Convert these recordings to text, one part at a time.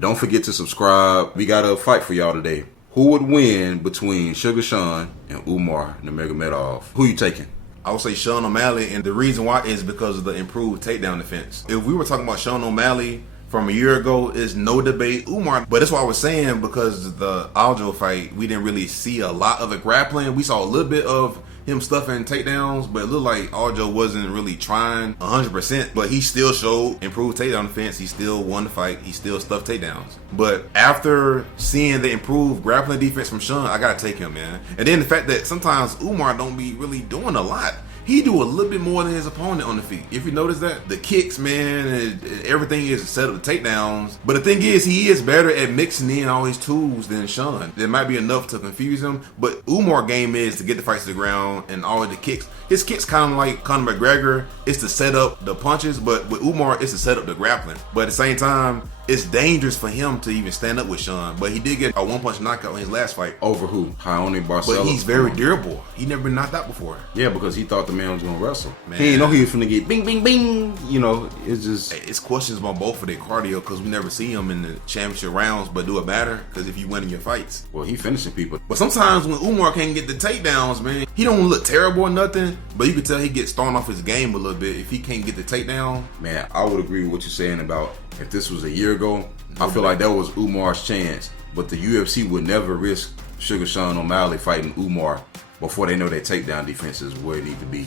Don't forget to subscribe. We got a fight for y'all today. Who would win between Sugar Sean and Umar Nurmagomedov? Who you taking? I would say Sean O'Malley, and the reason why is because of the improved takedown defense. If we were talking about Sean O'Malley from a year ago, is no debate Umar. But that's what I was saying, because the Aljo fight, we didn't really see a lot of the grappling. We saw a little bit of him stuffing takedowns, but it looked like Aljo wasn't really trying 100%, but he still showed improved takedown defense. He still won the fight. He still stuffed takedowns. But after seeing the improved grappling defense from Sean, I gotta take him, man. And then the fact that sometimes Umar don't be really doing a lot. He do a little bit more than his opponent on the feet. If you notice that, the kicks, man, everything is set up the takedowns. But the thing is, he is better at mixing in all his tools than Sean. There might be enough to confuse him, but Umar game is to get the fights to the ground and all of the kicks. His kicks kind of like Conor McGregor. It's to set up the punches, but with Umar, it's to set up the grappling. But at the same time, it's dangerous for him to even stand up with Sean. But he did get a one-punch knockout in his last fight. Over who? Raoni Barcelos. But he's very durable. He never been knocked out before. Yeah, because he thought the man was going to wrestle. Man. He didn't know he was going to get bing, bing, bing. You know, it's just... It's questions about both of their cardio, because we never see him in the championship rounds, but do it matter, because if you win in your fights. Well, he finishing people. But sometimes when Umar can't get the takedowns, man, he don't look terrible or nothing, but you can tell he gets thrown off his game a little bit if he can't get the takedown. Man, I would agree with what you're saying about if this was a year ago, I feel like that was Umar's chance. But the UFC would never risk Sugar Sean O'Malley fighting Umar before they know their takedown defense is where it need to be.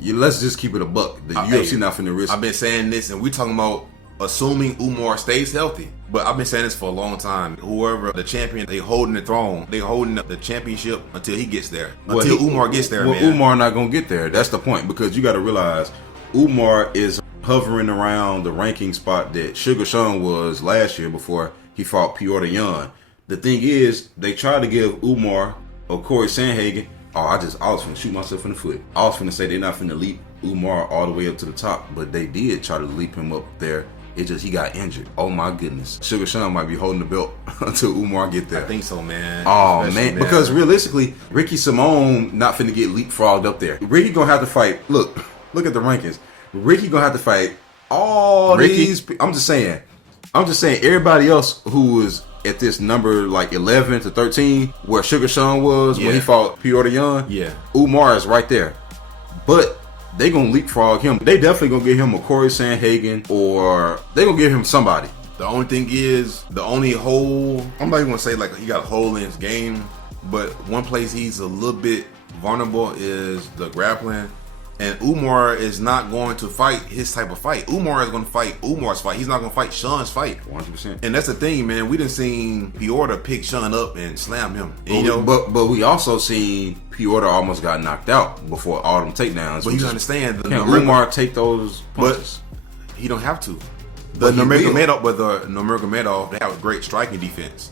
Let's just keep it a buck. The UFC not finna risk. I've been saying this, and we're talking about assuming Umar stays healthy. But I've been saying this for a long time. Whoever the champion, they holding the throne. They holding up the championship until he gets there. Until Umar gets there, man. Umar not gonna get there. That's the point, because you got to realize Umar is hovering around the ranking spot that Sugar Sean was last year before he fought Piotr Jan. The thing is, they tried to give Umar or Corey Sandhagen. I was finna shoot myself in the foot. I was finna say they're not finna leap Umar all the way up to the top, but they did try to leap him up there. It just, he got injured. Oh my goodness. Sugar Sean might be holding the belt until Umar get there. I think so, man. Oh, man. Because realistically, Ricky Simone not finna get leapfrogged up there. Ricky gonna have to fight. Look at the rankings. Ricky gonna have to fight all these. I'm just saying, everybody else who was at this number like 11 to 13, where Sugar Sean was when he fought Piotr Jan. Yeah. Umar is right there. But they gonna leapfrog him. They definitely gonna give him a Corey Sandhagen, or they gonna give him somebody. The only thing is, the only hole, I'm not even gonna say like he got a hole in his game, but one place he's a little bit vulnerable is the grappling. And Umar is not going to fight his type of fight. Umar is going to fight Umar's fight. He's not going to fight Sean's fight. 100%. And that's the thing, man. We done seen Piotr pick Sean up and slam him. And, but we also seen Piotr almost got knocked out before all them takedowns. But you understand, can Umar take those punches? But he don't have to. The Nurmagomedov, they have a great striking defense.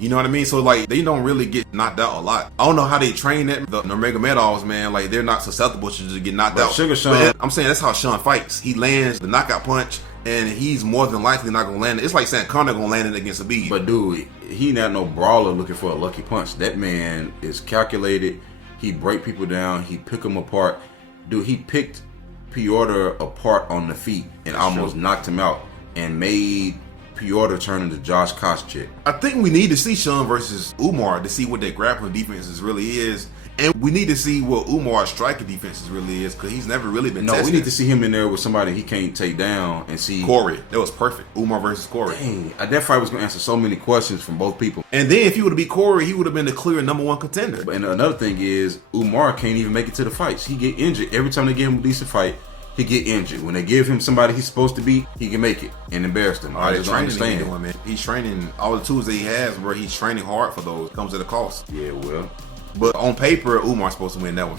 You know what I mean? So, like, they don't really get knocked out a lot. I don't know how they train that. The Nurmagomedovs, man, like, they're not susceptible to just get knocked out. Sugar Sean, I'm saying that's how Sean fights. He lands the knockout punch, and he's more than likely not going to land it. It's like saying Conor going to land it against Khabib. But, dude, he not no brawler looking for a lucky punch. That man is calculated. He break people down. He pick them apart. Dude, he picked Piotr apart on the feet and almost knocked him out and made Piotr turn into Josh Koscheck. I think we need to see Sean versus Umar to see what their grappling defenses really is. And we need to see what Umar's striking defenses really is, because he's never really been tested. We need to see him in there with somebody he can't take down and see. Corey. That was perfect. Umar versus Corey. Dang, that fight was going to answer so many questions from both people. And then if he would have beat Corey, he would have been the clear #1 contender. And another thing is, Umar can't even make it to the fights. He get injured. Every time they give him a decent fight, he get injured. When they give him somebody he's supposed to beat, he can make it and embarrass them. I just don't understand. Man. He's training all the tools that he has, where he's training hard for those. Comes at a cost. Yeah, well. But on paper, Umar's supposed to win that one.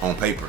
On paper.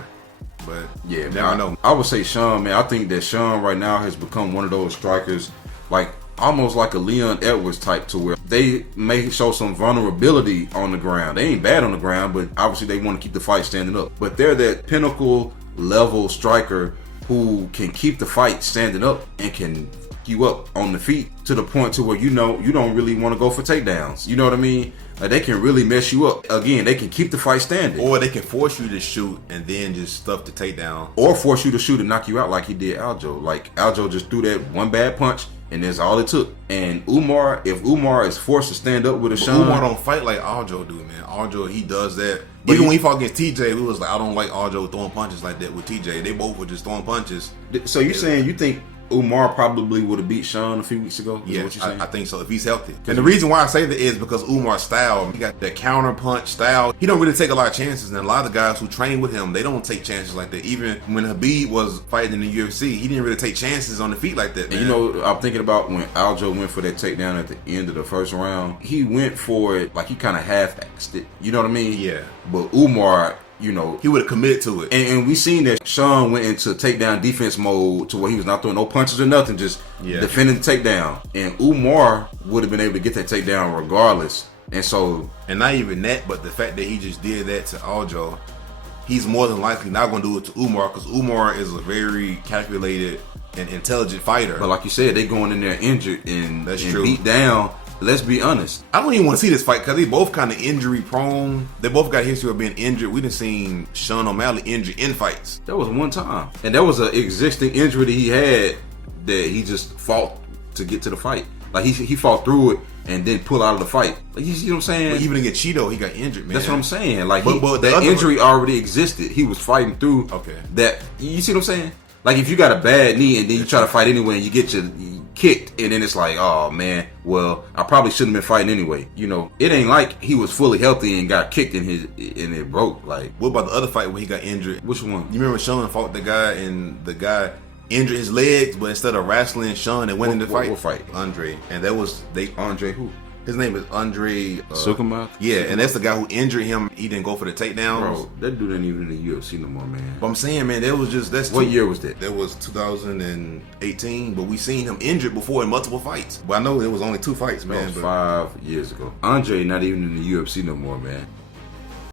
But yeah, never know. I would say Sean, man. I think that Sean right now has become one of those strikers, like almost like a Leon Edwards type, to where they may show some vulnerability on the ground. They ain't bad on the ground, but obviously they want to keep the fight standing up. But they're that pinnacle level striker who can keep the fight standing up and can you up on the feet to the point to where you don't really want to go for takedowns. You know what I mean? They can really mess you up. Again, they can keep the fight standing. Or they can force you to shoot and then just stuff the takedown. Or force you to shoot and knock you out like he did Aljo. Like Aljo just threw that one bad punch And that's all it took. And Umar, if Umar is forced to stand up with a Sean, Umar don't fight like Aljo do, man. Aljo, he does that. Even when he fought against TJ, we was like, I don't like Aljo throwing punches like that with TJ. They both were just throwing punches. So you're saying you think Umar probably would have beat Sean a few weeks ago? Yeah, what you're saying? I think so, if he's healthy. And the reason why I say that is because Umar's style, he got that counter punch style. He don't really take a lot of chances, and a lot of the guys who train with him, they don't take chances like that. Even when Khabib was fighting in the UFC, he didn't really take chances on the feet like that, man. And you know, I'm thinking about when Aljo went for that takedown at the end of the first round. He went for it like he kind of half-axed it. You know what I mean? Yeah. But Umar, you know, he would have committed to it. And we seen that Sean went into takedown defense mode to where he was not throwing no punches or nothing, just defending the takedown. And Umar would have been able to get that takedown regardless. And so, and not even that, but the fact that he just did that to Aljo, he's more than likely not going to do it to Umar, because Umar is a very calculated and intelligent fighter. But like you said, they going in there injured and true. Beat down. Let's be honest. I don't even want to see this fight because they both kind of injury prone. They both got a history of being injured. We done seen Sean O'Malley injured in fights. That was one time. And that was an existing injury that he had that he just fought to get to the fight. Like he fought through it and then pull out of the fight. Like, you see what I'm saying? But even against Cheeto, he got injured, man. That's what I'm saying. Like but that injury already existed. He was fighting through that. You see what I'm saying? Like if you got a bad knee and then you try to fight anyway and you get your kicked and then it's like, oh man, well I probably shouldn't have been fighting anyway. You know, it ain't like he was fully healthy and got kicked and it broke. Like, what about the other fight when he got injured? Which one? You remember Sean fought the guy and the guy injured his legs, but instead of wrestling Sean and winning the fight? What fight? Andre. And that was Andre who? His name is Andre Sukumath? Yeah, and that's the guy who injured him. He didn't go for the takedowns. Bro, that dude ain't even in the UFC no more, man. But I'm saying, man, What year was that? That was 2018, but we seen him injured before in multiple fights. But I know it was only 2 fights, man. That was 5 years ago. Andre not even in the UFC no more, man.